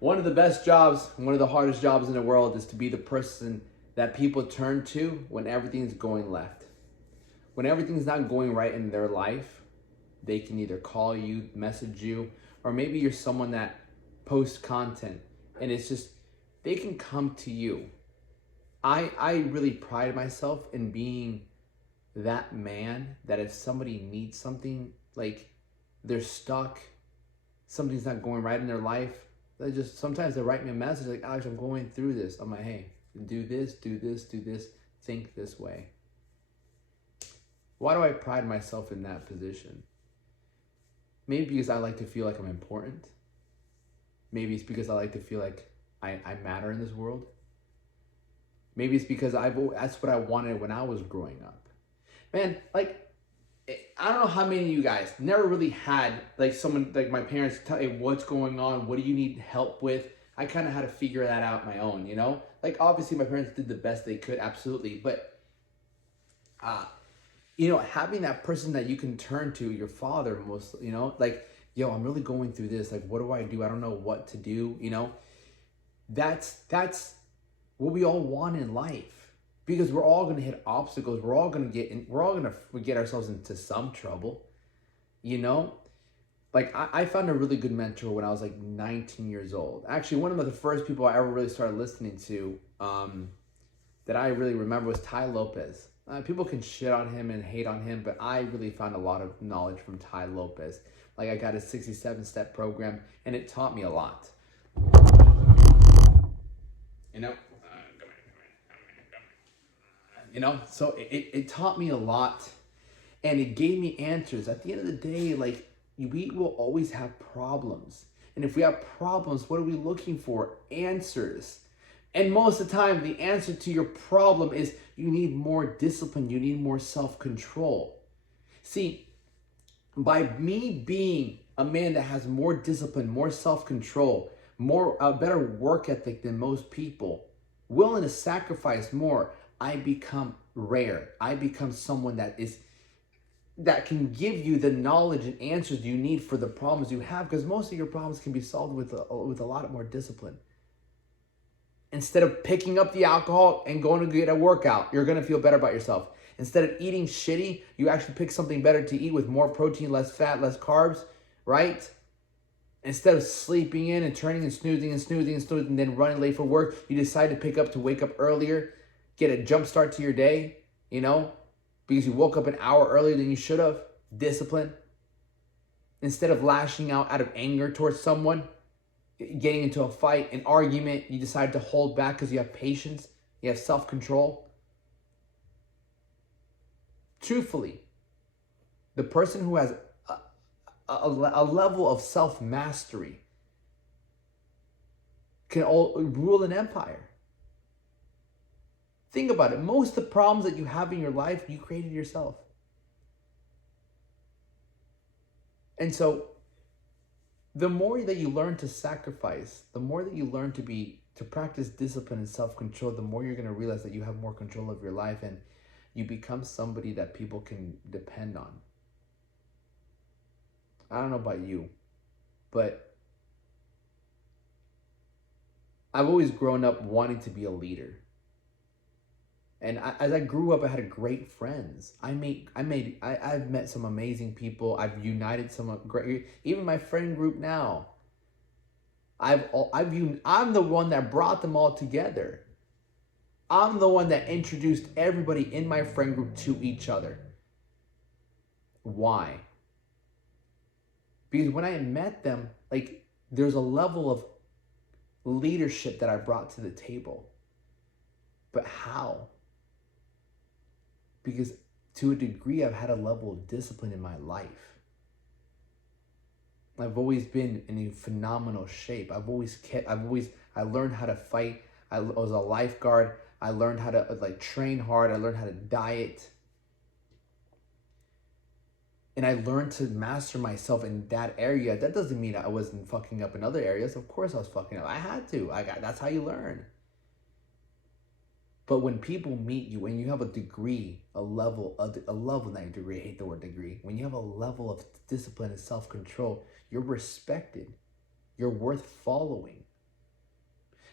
One of the best jobs, one of the hardest jobs in the world is to be the person that people turn to when everything's going left. When everything's not going right in their life, they can either call you, message you, or maybe you're someone that posts content and it's just, they can come to you. I really pride myself in being that man that if somebody needs something, like they're stuck, something's not going right in their life, they just sometimes they write me a message like, Alex, I'm going through this. I'm like, hey, do this, do this, do this, think this way. Why do I pride myself in that position? Maybe because I like to feel like I'm important. Maybe it's because I like to feel like I matter in this world. Maybe it's because that's what I wanted when I was growing up. Man, like, I don't know how many of you guys never really had like someone like my parents tell you what's going on, what do you need help with. I kind of had to figure that out my own, you know? Like obviously my parents did the best they could, absolutely, but having that person that you can turn to, your father most, like, yo, I'm really going through this, like what do? I don't know what to do, that's what we all want in life. Because we're all gonna hit obstacles. We're all gonna get ourselves into some trouble, Like I found a really good mentor when I was like 19 years old. Actually, one of the first people I ever really started listening to, that I really remember was Ty Lopez. People can shit on him and hate on him, but I really found a lot of knowledge from Ty Lopez. Like I got a 67-step program, and it taught me a lot. So it taught me a lot, and it gave me answers. At the end of the day, like, we will always have problems, and if we have problems, what are we looking for? Answers. And most of the time the answer to your problem is you need more discipline, you need more self-control. See, by me being a man that has more discipline, more self-control, a better work ethic than most people, willing to sacrifice more, I become rare. I become someone that can give you the knowledge and answers you need for the problems you have, because most of your problems can be solved with a lot more discipline. Instead of picking up the alcohol and going to get a workout, you're going to feel better about yourself. Instead of eating shitty, you actually pick something better to eat with more protein, less fat, less carbs, right? Instead of sleeping in and turning and snoozing and then running late for work, you decide to wake up earlier, get a jump start to your day, because you woke up an hour earlier than you should have. Discipline. Instead of lashing out of anger towards someone, getting into a fight, an argument, you decide to hold back because you have patience, you have self-control. Truthfully, the person who has a level of self-mastery can rule an empire. Think about it. Most of the problems that you have in your life, you created yourself. And so the more that you learn to sacrifice, the more that you learn to practice discipline and self-control, the more you're going to realize that you have more control of your life and you become somebody that people can depend on. I don't know about you, but I've always grown up wanting to be a leader. And as I grew up, I had great friends. I've met some amazing people. I've united some great, even my friend group now. I'm the one that brought them all together. I'm the one that introduced everybody in my friend group to each other. Why? Because when I met them, like, there's a level of leadership that I brought to the table. But how? Because to a degree, I've had a level of discipline in my life. I've always been in a phenomenal shape. I learned how to fight. I was a lifeguard. I learned how to train hard. I learned how to diet. And I learned to master myself in that area. That doesn't mean I wasn't fucking up in other areas. Of course I was fucking up. I had to. That's how you learn. But when people meet you, when you have a degree, a level, not a degree, I hate the word degree. When you have a level of discipline and self-control, you're respected. You're worth following.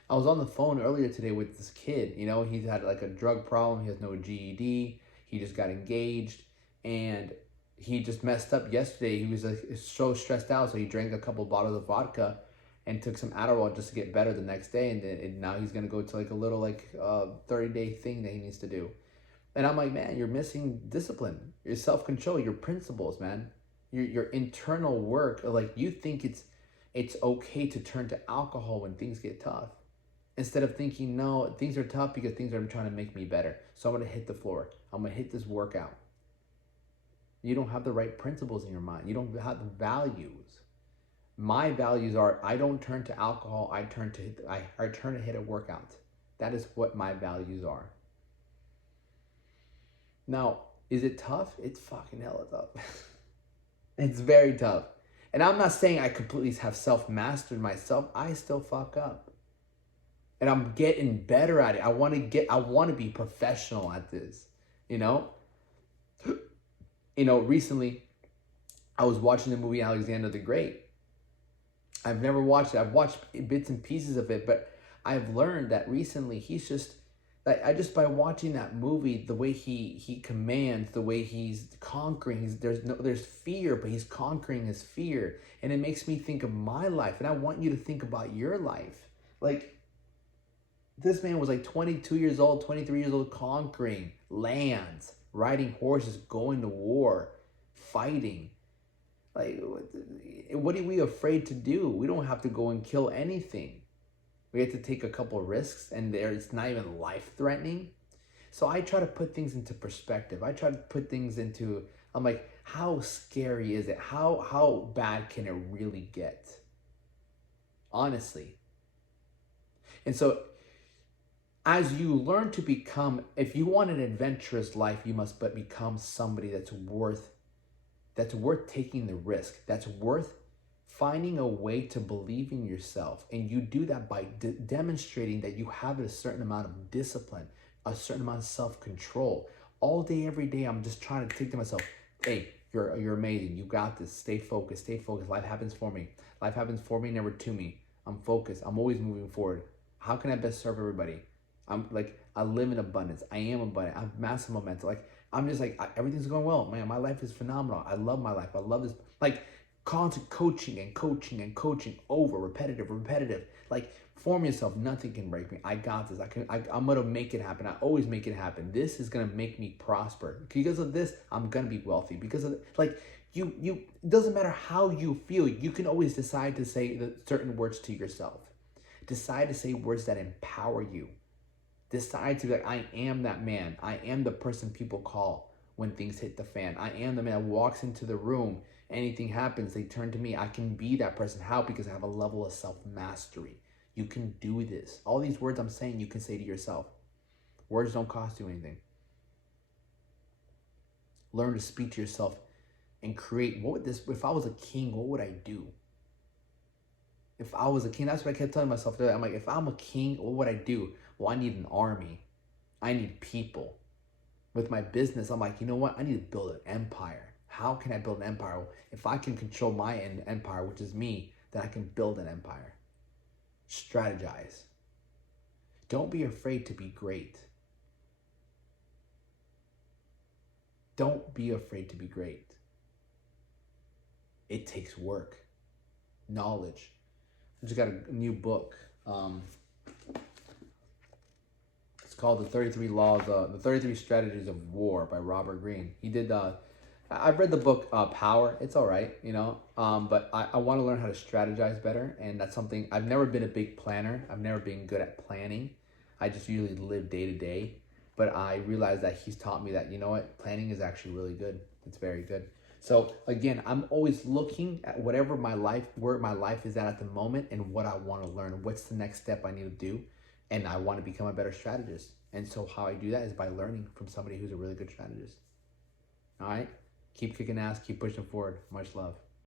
I was on the phone earlier today with this kid. You know, he's had like a drug problem. He has no GED. He just got engaged, and he just messed up yesterday. He was like so stressed out, so he drank a couple bottles of vodka and took some Adderall just to get better the next day. And now he's gonna go to like a little 30-day thing that he needs to do. And I'm like, man, you're missing discipline, your self control, your principles, man, your internal work. Like you think it's okay to turn to alcohol when things get tough, instead of thinking, no, things are tough because things are trying to make me better. So I'm gonna hit the floor. I'm gonna hit this workout. You don't have the right principles in your mind. You don't have the values. My values are: I don't turn to alcohol. I turn to hit a workout. That is what my values are. Now, is it tough? It's fucking hella tough. It's very tough. And I'm not saying I completely have self-mastered myself. I still fuck up. And I'm getting better at it. I want to be professional at this, you know? Recently I was watching the movie Alexander the Great. I've never watched it. I've watched bits and pieces of it, but I've learned that recently he's just like, by watching that movie, the way he commands, the way he's conquering, there's fear, but he's conquering his fear. And it makes me think of my life. And I want you to think about your life. Like, this man was like 22 years old, 23 years old, conquering lands, riding horses, going to war, fighting. Like, what are we afraid to do? We don't have to go and kill anything. We have to take a couple of risks, and it's not even life-threatening. So I try to put things into perspective. I try to put things into, I'm like, how scary is it? How bad can it really get? Honestly. And so as you learn to become, if you want an adventurous life, you must become somebody that's worth taking the risk, that's worth finding a way to believe in yourself. And you do that by demonstrating that you have a certain amount of discipline, a certain amount of self-control. All day, every day, I'm just trying to think to myself, hey, you're amazing. You got this. Stay focused. Stay focused. Life happens for me. Life happens for me, never to me. I'm focused. I'm always moving forward. How can I best serve everybody? I live in abundance. I am abundant. I have massive momentum. I'm just everything's going well. Man, my life is phenomenal. I love my life. I love this. Constant coaching and coaching and coaching over, repetitive. Form yourself. Nothing can break me. I got this. I'm going to make it happen. I always make it happen. This is going to make me prosper. Because of this, I'm going to be wealthy. Because of it doesn't matter how you feel. You can always decide to say certain words to yourself. Decide to say words that empower you. Decide to be like, I am that man. I am the person people call when things hit the fan. I am the man that walks into the room. Anything happens, they turn to me. I can be that person. How? Because I have a level of self-mastery. You can do this. All these words I'm saying, you can say to yourself. Words don't cost you anything. Learn to speak to yourself and create. If I was a king, what would I do? If I was a king, that's what I kept telling myself today. I'm like, if I'm a king, what would I do? Well, I need an army. I need people. With my business, I'm like, you know what? I need to build an empire. How can I build an empire? If I can control my empire, which is me, then I can build an empire. Strategize. Don't be afraid to be great. Don't be afraid to be great. It takes work, knowledge. I just got a new book. It's called The 33 Laws, The 33 Strategies of War by Robert Greene. He did, I've read the book Power. It's all right, but I want to learn how to strategize better. And that's something, I've never been a big planner. I've never been good at planning. I just usually live day to day. But I realized that he's taught me that, you know what, planning is actually really good. It's very good. So again, I'm always looking at where my life is at the moment, and what I want to learn. What's the next step I need to do? And I want to become a better strategist. And so how I do that is by learning from somebody who's a really good strategist. All right? Keep kicking ass, keep pushing forward. Much love.